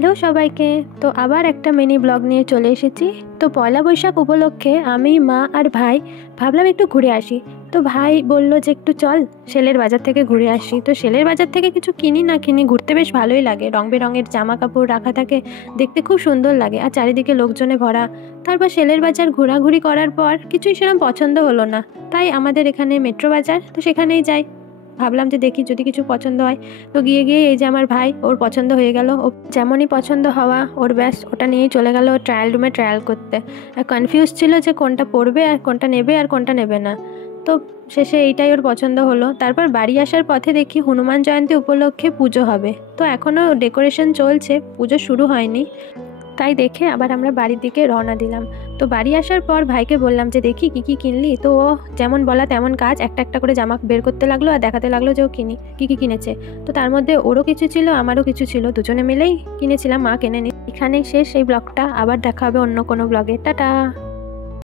Hello সবাইকে, তো আবার একটা মিনি ব্লগ নিয়ে চলে এসেছি। তো পয়লা বৈশাখ উপলক্ষে আমি, মা আর ভাই ভাবলাম একটু ঘুরে আসি। তো ভাই বলল যে একটু চল সেলের বাজার থেকে ঘুরে আসি। তো সেলের বাজার থেকে কিছু কিনি না কিনি, ঘুরতে বেশ ভালোই লাগে। রং বেরঙের জামা কাপড় রাখা থাকে, দেখতে খুব সুন্দর লাগে, আর চারিদিকে লোকজনে ভরা। তারপর সেলের বাজার ঘোরাঘুরি করার পর কিছুই সেরকম পছন্দ হলো না, তাই আমাদের এখানে মেট্রো বাজার, তো সেখানেই যাই। ভাবলাম যে দেখি যদি কিছু পছন্দ হয়। তো গিয়ে এই যে আমার ভাই, ওর পছন্দ হয়ে গেল। ও যেমনই পছন্দ হওয়া ওর, ব্যাস ওটা নিয়েই চলে গেল ট্রায়াল রুমে ট্রায়াল করতে। কনফিউজ ছিল যে কোনটা পরবে আর কোনটা নেবে আর কোনটা নেবে না। তো শেষে এইটাই ওর পছন্দ হলো। তারপর বাড়ি আসার পথে দেখি হনুমান জয়ন্তী উপলক্ষে পুজো হবে। তো এখনও ডেকোরেশন চলছে, পুজো শুরু হয়নি। তাই দেখে আবার আমরা বাড়ির দিকে রওনা দিলাম। তো বাড়ি আসার পর ভাইকে বললাম যে দেখি কী কী কিনলি। তো ও যেমন বলা তেমন কাজ, একটা একটা করে জামা বের করতে লাগলো আর দেখাতে লাগলো যে ও কী কী কিনেছে। তো তার মধ্যে ওরও কিছু ছিল, আমারও কিছু ছিল, দুজনে মিলেই কিনেছিলাম, মা কেনে নি। এখানেই শেষ এই ব্লগটা, আবার দেখা হবে অন্য কোনো ব্লগে। টাটা।